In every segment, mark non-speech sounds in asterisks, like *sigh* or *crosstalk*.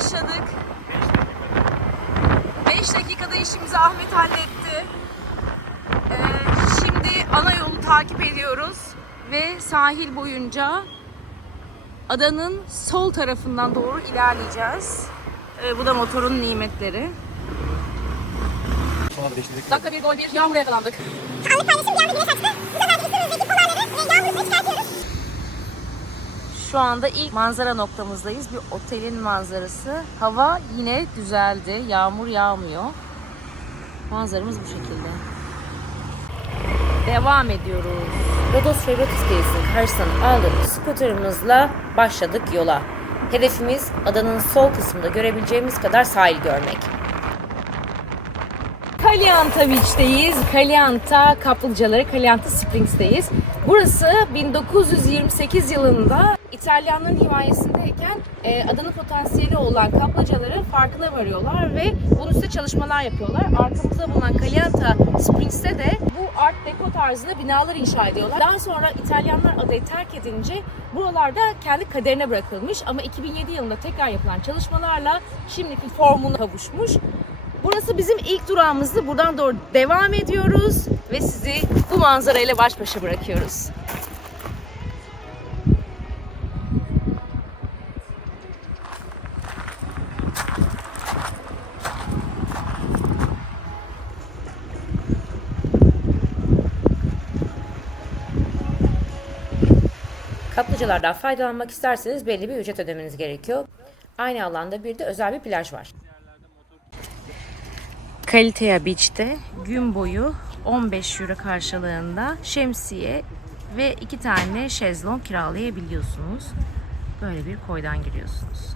başladık. 5 dakikada işimizi Ahmet halletti. Ee, şimdi ana yolu takip ediyoruz ve sahil boyunca adanın sol tarafından doğru ilerleyeceğiz. Ee, bu da motorun nimetleri. Dakika bir gol bir yağmura yakalandık. Anlık paylaşım bir anda güneş açtı. Bu sefer de üstümüzdeki polarları ve yağmurumuzu çıkartıyoruz. Şu anda ilk manzara noktamızdayız. Bir otelin manzarası. Hava yine güzeldi. Yağmur yağmıyor. Manzaramız bu şekilde. Devam ediyoruz. Rodos ve Rodos Gezisi'nin karşısından aldığımız skuterımızla başladık yola. Hedefimiz adanın sol kısmında görebileceğimiz kadar sahil görmek. Kalianta Beach'teyiz. Kalianta kaplıcaları, Kalianta Springs'teyiz. Burası 1928 yılında İtalyanların himayesindeyken e, adanın potansiyeli olan kaplıcaların farkına varıyorlar ve bunun üstüne çalışmalar yapıyorlar. Arkamızda bulunan Kalianta Springs'te de bu art deco tarzında binalar inşa ediyorlar. Daha sonra İtalyanlar adayı terk edince buralarda kendi kaderine bırakılmış ama 2007 yılında tekrar yapılan çalışmalarla şimdiki formuna kavuşmuş. Burası bizim ilk durağımızdı. Buradan doğru devam ediyoruz ve sizi bu manzarayla baş başa bırakıyoruz. Kaplıcalardan faydalanmak isterseniz belli bir ücret ödemeniz gerekiyor. Aynı alanda bir de özel bir plaj var. Kalitea Beach'te gün boyu 15 euro karşılığında şemsiye ve iki tane şezlong kiralayabiliyorsunuz. Böyle bir koydan giriyorsunuz.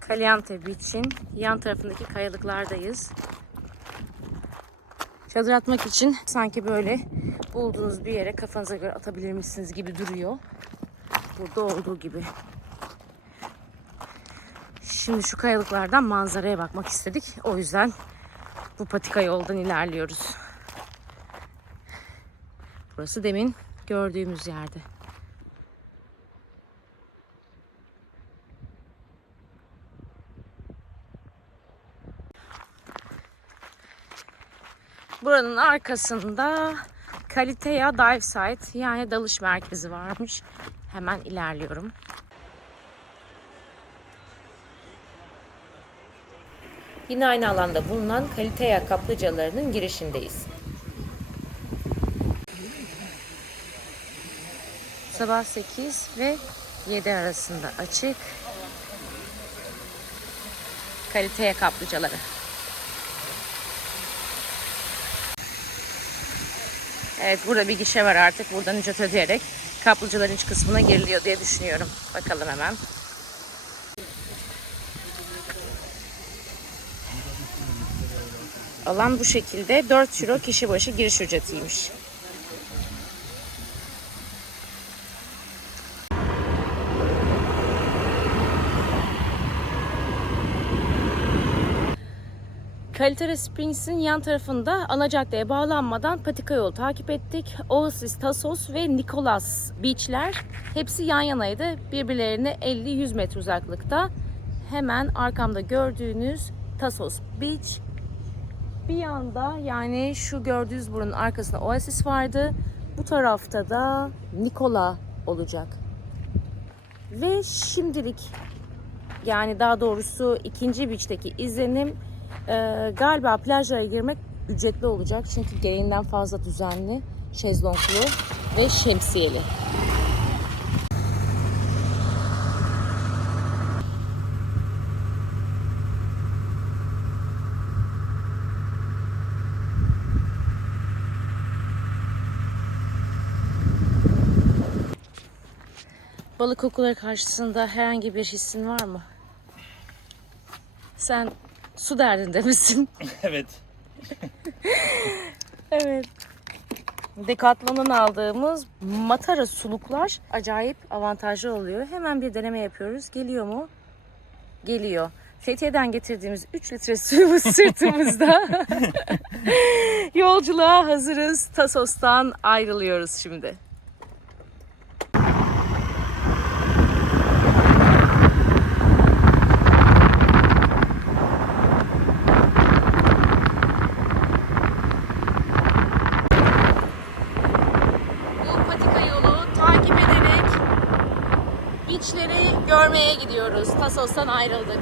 Kaliante Beach'in yan tarafındaki kayalıklardayız. Çadır atmak için sanki böyle bulduğunuz bir yere kafanıza göre atabilirmişsiniz gibi duruyor. Burada olduğu gibi. Şimdi şu kayalıklardan manzaraya bakmak istedik. O yüzden bu patika yoldan ilerliyoruz. Burası demin gördüğümüz yerde. Buranın arkasında Kalitea Dive Site yani dalış merkezi varmış. Hemen ilerliyorum. Yine aynı alanda bulunan Kalitea kaplıcalarının girişindeyiz. Sabah 8 ve 7 arasında açık. Kalitea kaplıcaları. Evet burada bir gişe var artık. Buradan ücret ödeyerek kaplıcaların iç kısmına giriliyor diye düşünüyorum. Bakalım hemen. Alan bu şekilde 4 euro kişi başı giriş ücretiymiş. Kalitere Springs'in yan tarafında ana caddeye bağlanmadan patika yolu takip ettik. Oasis, Tasos ve Nicholas Beach'ler hepsi yan yanaydı. Birbirlerine 50-100 metre uzaklıkta. Hemen arkamda gördüğünüz Tasos Beach bir yanda yani şu gördüğünüz buranın arkasında Oasis vardı. Bu tarafta da Nikola olacak. Ve şimdilik yani daha doğrusu ikinci beach'teki izlenim e, galiba plajlara girmek ücretli olacak. Çünkü gereğinden fazla düzenli, şezlonglu ve şemsiyeli. Balık kokuları karşısında herhangi bir hissin var mı? Sen su derdinde misin? *laughs* *laughs* Evet. evet. Decathlon'dan aldığımız matara suluklar acayip avantajlı oluyor. Hemen bir deneme yapıyoruz. Geliyor mu? Geliyor. Fethiye'den getirdiğimiz 3 litre *laughs* suyumuz sırtımızda. Yolculuğa hazırız. Tasos'tan ayrılıyoruz şimdi. Gidiyoruz. Tasos'tan ayrıldık.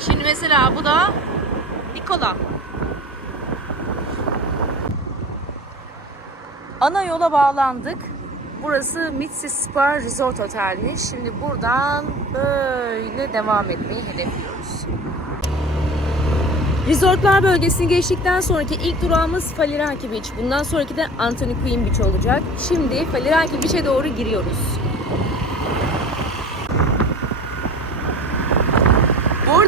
Şimdi mesela bu da Nikola. Ana yola bağlandık. Burası Mitsis Spa Resort Otel'miş. Şimdi buradan böyle devam etmeyi hedefliyoruz. Resortlar bölgesini geçtikten sonraki ilk durağımız Faliraki Beach. Bundan sonraki de Anthony Quinn Beach olacak. Şimdi Faliraki Beach'e doğru giriyoruz.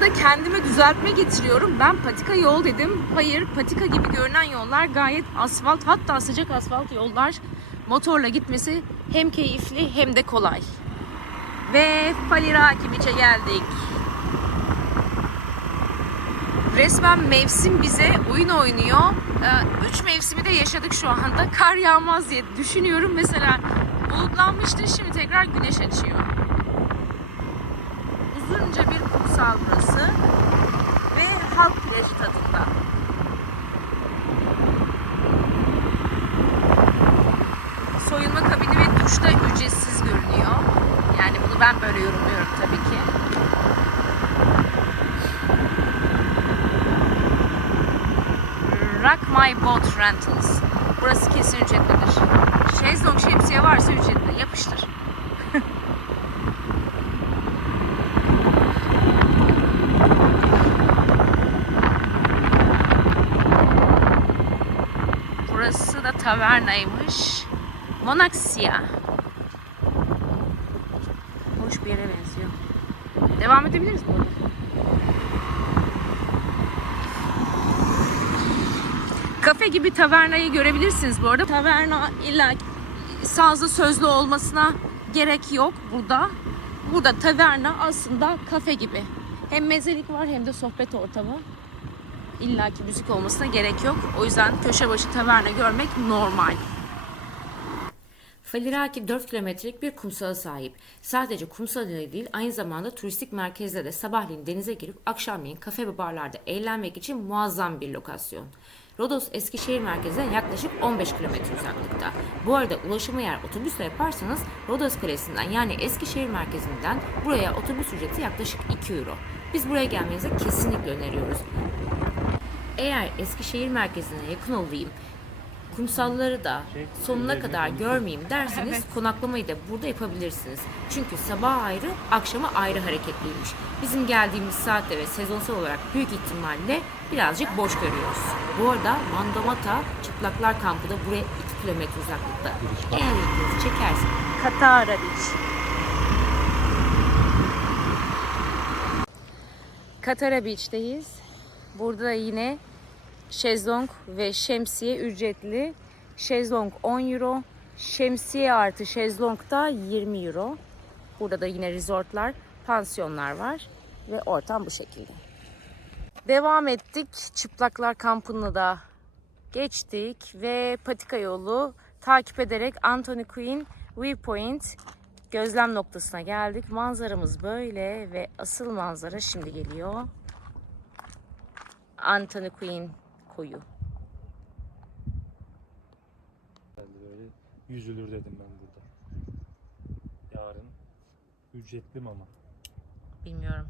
Bu arada kendime düzeltme getiriyorum. Ben patika yol dedim. Hayır, patika gibi görünen yollar gayet asfalt, hatta sıcak asfalt yollar. Motorla gitmesi hem keyifli hem de kolay. Ve Faliraki Beach'e geldik. Resmen mevsim bize oyun oynuyor. Ee, Üç mevsimi de yaşadık şu anda. Kar yağmaz diye düşünüyorum. Mesela bulutlanmıştı şimdi tekrar güneş açıyor. Uzunca bir kumsal burası. Ve halk plajı tadında. Soyunma kabini ve duş da ücretsiz görünüyor. Yani bunu ben böyle yorumluyorum tabii ki. Rock My Boat Rentals. Burası kesin ücretlidir. Şezlong şemsiye varsa ücretli. Yapıştır. Burası da tavernaymış. Monaxia. Hoş bir yere benziyor. Devam edebiliriz bu. Kafe gibi tavernayı görebilirsiniz bu arada. Taverna illa sazlı sözlü olmasına gerek yok burada. Burada taverna aslında kafe gibi. Hem mezelik var hem de sohbet ortamı. İlla ki müzik olmasına gerek yok. O yüzden köşe başı taverna görmek normal. Faliraki 4 kilometrelik bir kumsala sahip. Sadece kumsal ile değil aynı zamanda turistik merkezde de sabahleyin denize girip akşamleyin kafe ve barlarda eğlenmek için muazzam bir lokasyon. Rodos Eskişehir merkezine yaklaşık 15 kilometre uzaklıkta. Bu arada ulaşımı eğer otobüsle yaparsanız Rodos Kalesi'nden yani Eskişehir merkezinden buraya otobüs ücreti yaklaşık 2 euro. Biz buraya gelmenizi kesinlikle öneriyoruz. Eğer Eskişehir merkezine yakın olayım, kumsalları da sonuna kadar görmeyeyim derseniz konaklamayı da burada yapabilirsiniz. Çünkü sabah ayrı, akşama ayrı hareketliymiş. Bizim geldiğimiz saatte ve sezonsal olarak büyük ihtimalle birazcık boş görüyoruz. Bu arada Mandamata Çıplaklar Kampı da buraya 2 kilometre uzaklıkta. Eğer ilginizi çekerse Katara Beach. Katara Beach'teyiz. Burada yine şezlong ve şemsiye ücretli. Şezlong 10 euro, şemsiye artı şezlong da 20 euro. Burada da yine resortlar, pansiyonlar var ve ortam bu şekilde. Devam ettik. Çıplaklar kampını da geçtik ve patika yolu takip ederek Anthony Quinn Viewpoint gözlem noktasına geldik. Manzaramız böyle ve asıl manzara şimdi geliyor. Anthony Quinn koyu. Böyle yüzülür dedim ben burada. Yarın ücretli mama. Bilmiyorum.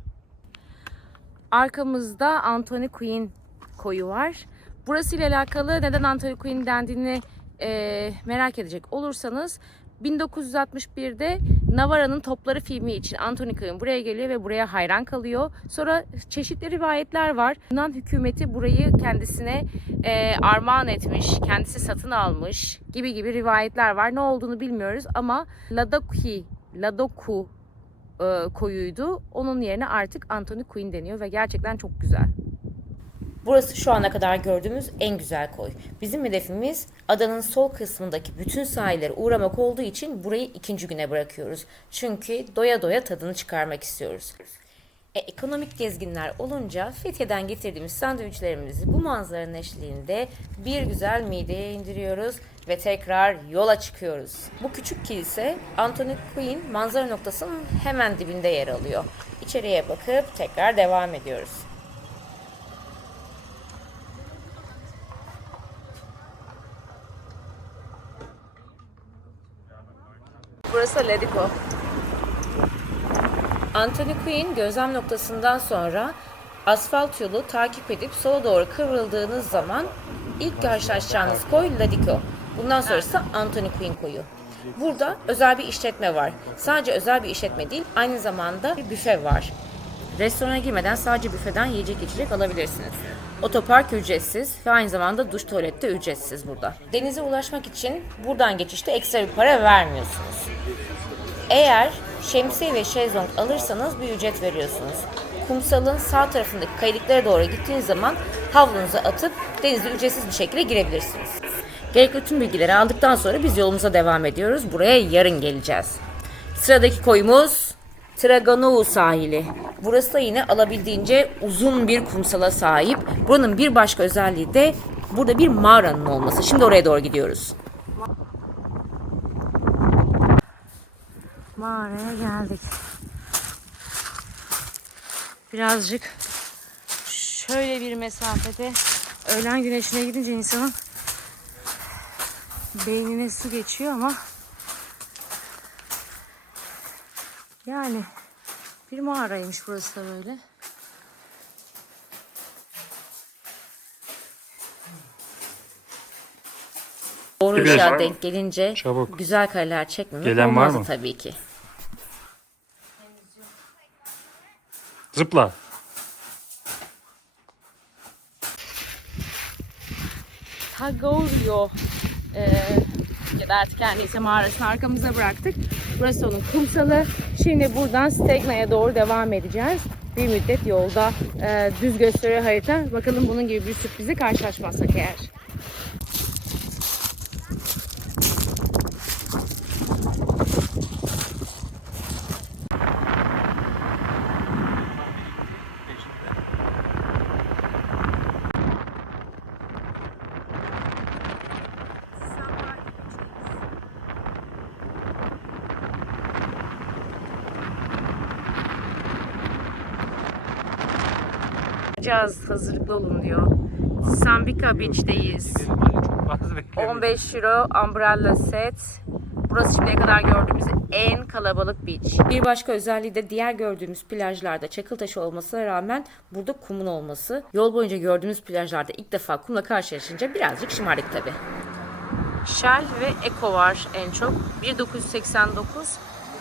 Arkamızda Anthony Quinn koyu var. Burası ile alakalı neden Anthony Quinn dendiğini e, merak edecek olursanız 1961'de Navara'nın Topları filmi için Anthony Quinn buraya geliyor ve buraya hayran kalıyor. Sonra çeşitli rivayetler var. Yunan hükümeti burayı kendisine e, armağan etmiş, kendisi satın almış gibi gibi rivayetler var. Ne olduğunu bilmiyoruz ama Ladoki, Ladoku e, koyuydu. Onun yerine artık Anthony Quinn deniyor ve gerçekten çok güzel. Burası şu ana kadar gördüğümüz en güzel koy. Bizim hedefimiz adanın sol kısmındaki bütün sahillere uğramak olduğu için burayı ikinci güne bırakıyoruz. Çünkü doya doya tadını çıkarmak istiyoruz. E, ekonomik gezginler olunca Fethiye'den getirdiğimiz sandviçlerimizi bu manzaranın eşliğinde bir güzel mideye indiriyoruz ve tekrar yola çıkıyoruz. Bu küçük kilise Anthony Quinn manzara noktasının hemen dibinde yer alıyor. İçeriye bakıp tekrar devam ediyoruz. Burası da. Anthony Quinn gözlem noktasından sonra asfalt yolu takip edip sola doğru kıvrıldığınız zaman ilk karşılaşacağınız koy Ladiko. Bundan sonrası Anthony Quinn koyu. Burada özel bir işletme var. Sadece özel bir işletme değil, aynı zamanda bir büfe var. Restorana girmeden sadece büfeden yiyecek içecek alabilirsiniz. Otopark ücretsiz ve aynı zamanda duş tuvalette ücretsiz burada. Denize ulaşmak için buradan geçişte ekstra bir para vermiyorsunuz. Eğer şemsiye ve şezlong alırsanız bir ücret veriyorsunuz. Kumsalın sağ tarafındaki kayalıklara doğru gittiğiniz zaman havlunuzu atıp denize ücretsiz bir şekilde girebilirsiniz. Gerekli tüm bilgileri aldıktan sonra biz yolumuza devam ediyoruz. Buraya yarın geleceğiz. Sıradaki koyumuz Traganou sahili. Burası da yine alabildiğince uzun bir kumsala sahip. Buranın bir başka özelliği de burada bir mağaranın olması. Şimdi oraya doğru gidiyoruz. Mağaraya geldik. Birazcık şöyle bir mesafede öğlen güneşine gidince insanın beynine su geçiyor ama yani bir mağaraymış burası da böyle. Doğru ışığa var denk gelince Çabuk. güzel kareler çekmemek Gelen var olmazdı mı? tabii ki. Zıpla. Tagorio e, ya da artık her neyse mağarasını arkamıza bıraktık. Burası onun kumsalı. Şimdi buradan Stegna'ya doğru devam edeceğiz. Bir müddet yolda e, düz gösteriyor harita. Bakalım bunun gibi bir sürprize karşılaşmazsak eğer. Caz hazırlıklı olun diyor. Sambika Beach'teyiz. 15 euro umbrella set. Burası şimdiye kadar gördüğümüz en kalabalık beach. Bir başka özelliği de diğer gördüğümüz plajlarda çakıl taşı olmasına rağmen burada kumun olması. Yol boyunca gördüğümüz plajlarda ilk defa kumla karşılaşınca birazcık şımardık tabi. Shell ve Eco var en çok. 1989,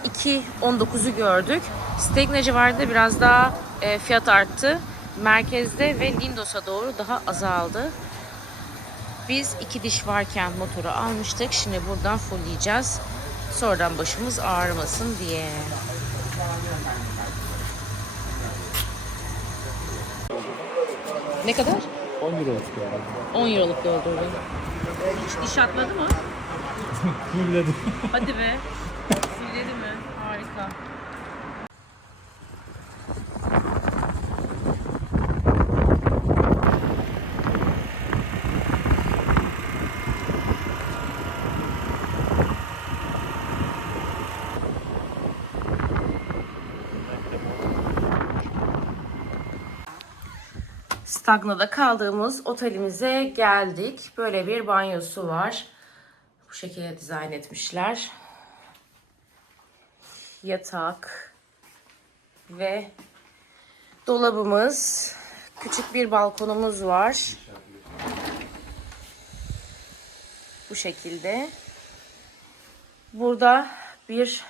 2.19'u gördük. Stegna civarında biraz daha e, fiyat arttı. Merkezde ve Lindos'a doğru daha azaldı. Biz iki diş varken motoru almıştık. Şimdi buradan fullleyeceğiz. Sonradan başımız ağrımasın diye. Ne kadar? 10 euro tutuyor. 10 euroluk doldurdu. Hiç diş atmadı mı? *laughs* Fulledim. Hadi be. Fulledi mi? Harika. Stagna'da kaldığımız otelimize geldik. Böyle bir banyosu var. Bu şekilde dizayn etmişler. Yatak ve dolabımız. Küçük bir balkonumuz var. Bu şekilde. Burada bir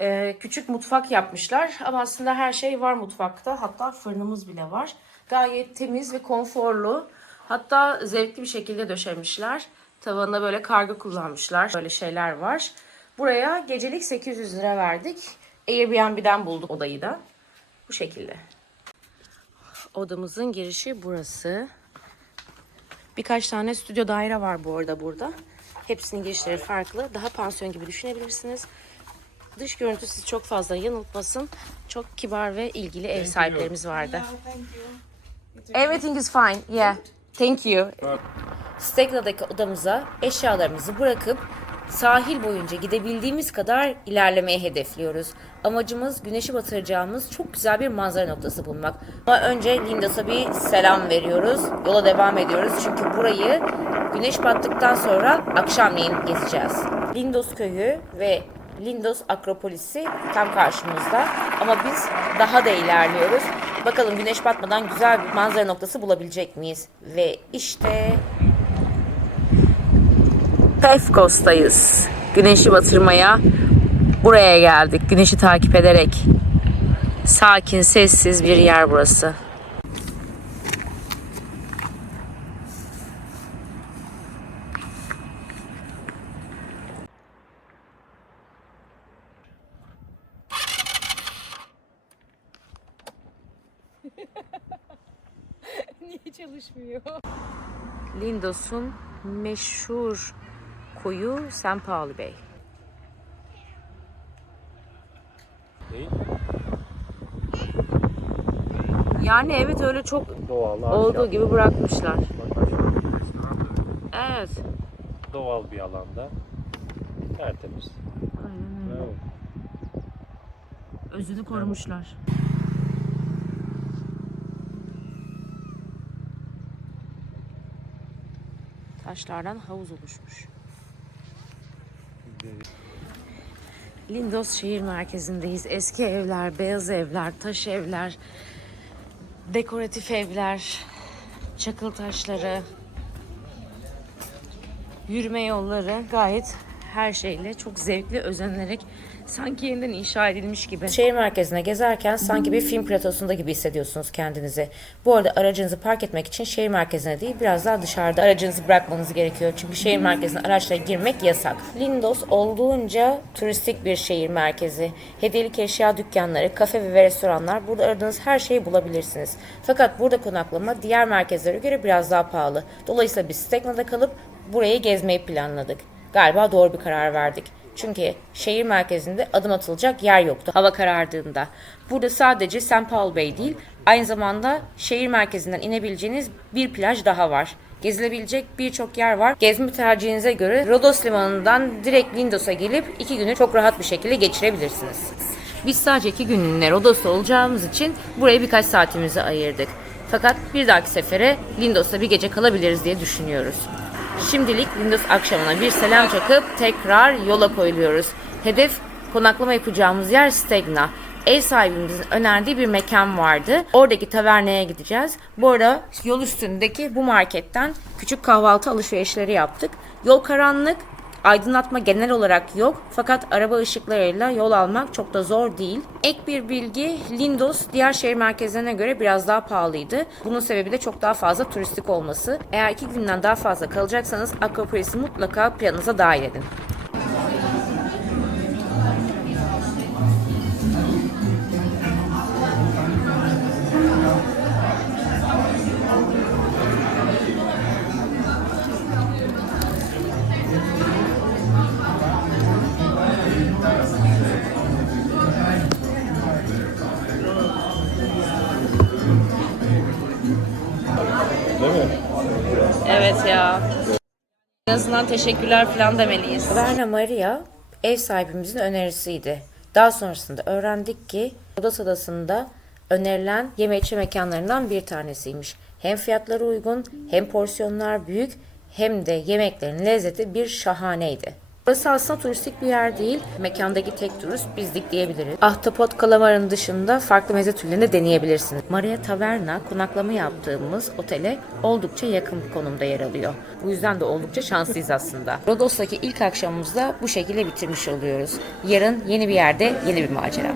e, küçük mutfak yapmışlar. Ama aslında her şey var mutfakta. Hatta fırınımız bile var. Gayet temiz ve konforlu. Hatta zevkli bir şekilde döşemişler. Tavanına böyle karga kullanmışlar. Böyle şeyler var. Buraya gecelik 800 lira verdik. Airbnb'den bulduk odayı da. Bu şekilde. Odamızın girişi burası. Birkaç tane stüdyo daire var bu arada burada. Hepsinin girişleri farklı. Daha pansiyon gibi düşünebilirsiniz. Dış görüntü sizi çok fazla yanıltmasın. Çok kibar ve ilgili ev sahiplerimiz vardı. Everything is fine. Yeah. Thank you. Stegna'daki odamıza eşyalarımızı bırakıp Sahil boyunca gidebildiğimiz kadar ilerlemeyi hedefliyoruz. Amacımız güneşi batıracağımız çok güzel bir manzara noktası bulmak. Ama önce Lindos'a bir selam veriyoruz. Yola devam ediyoruz çünkü burayı güneş battıktan sonra akşamleyin gezeceğiz. Lindos köyü ve Lindos Akropolisi tam karşımızda ama biz daha da ilerliyoruz. Bakalım güneş batmadan güzel bir manzara noktası bulabilecek miyiz? Ve işte Pefkos'tayız. Güneşi batırmaya buraya geldik. Güneşi takip ederek. Sakin, sessiz bir yer burası. *laughs* Niye çalışmıyor? Lindos'un meşhur koyu St. Pauli Bey. Değil. Yani evet öyle çok Doğal. olduğu gibi bırakmışlar. Öyle. Evet. Doğal bir alanda. Tertemiz. Evet. Özünü korumuşlar. Taşlardan havuz oluşmuş. Lindos şehir merkezindeyiz. Eski evler, beyaz evler, taş evler, dekoratif evler, çakıl taşları, yürüme yolları gayet her şeyle çok zevkli, özenerek sanki yeniden inşa edilmiş gibi. Şehir merkezine gezerken sanki bir film platosunda gibi hissediyorsunuz kendinizi. Bu arada aracınızı park etmek için şehir merkezine değil biraz daha dışarıda aracınızı bırakmanız gerekiyor. Çünkü şehir merkezine araçla girmek yasak. Lindos olduğunca turistik bir şehir merkezi. Hediyelik eşya dükkanları, kafe ve restoranlar burada aradığınız her şeyi bulabilirsiniz. Fakat burada konaklama diğer merkezlere göre biraz daha pahalı. Dolayısıyla biz Stegna'da kalıp burayı gezmeyi planladık. Galiba doğru bir karar verdik. Çünkü şehir merkezinde adım atılacak yer yoktu hava karardığında. Burada sadece St. Paul Bay değil, aynı zamanda şehir merkezinden inebileceğiniz bir plaj daha var. Gezilebilecek birçok yer var. Gezme tercihinize göre Rodos Limanı'ndan direkt Lindos'a gelip iki günü çok rahat bir şekilde geçirebilirsiniz. Biz sadece iki günlüğüne Rodos'ta olacağımız için buraya birkaç saatimizi ayırdık. Fakat bir dahaki sefere Lindos'ta bir gece kalabiliriz diye düşünüyoruz. Şimdilik Lindos akşamına bir selam çakıp tekrar yola koyuluyoruz. Hedef konaklama yapacağımız yer Stegna. Ev sahibimizin önerdiği bir mekan vardı. Oradaki taverneye gideceğiz. Bu arada yol üstündeki bu marketten küçük kahvaltı alışverişleri yaptık. Yol karanlık, Aydınlatma genel olarak yok fakat araba ışıklarıyla yol almak çok da zor değil. Ek bir bilgi Lindos diğer şehir merkezlerine göre biraz daha pahalıydı. Bunun sebebi de çok daha fazla turistik olması. Eğer iki günden daha fazla kalacaksanız Akropolis'i mutlaka planınıza dahil edin. Ya. En azından teşekkürler falan demeliyiz. Verna Maria ev sahibimizin önerisiydi. Daha sonrasında öğrendik ki Rodos Adası'nda önerilen yeme içme mekanlarından bir tanesiymiş. Hem fiyatları uygun, hem porsiyonlar büyük, hem de yemeklerin lezzeti bir şahaneydi. Burası aslında turistik bir yer değil. Mekandaki tek turist bizdik diyebiliriz. Ahtapot kalamarın dışında farklı meze türlerini de deneyebilirsiniz. Maria Taverna konaklama yaptığımız otele oldukça yakın bir konumda yer alıyor. Bu yüzden de oldukça şanslıyız aslında. *laughs* Rodos'taki ilk akşamımızda bu şekilde bitirmiş oluyoruz. Yarın yeni bir yerde yeni bir macera.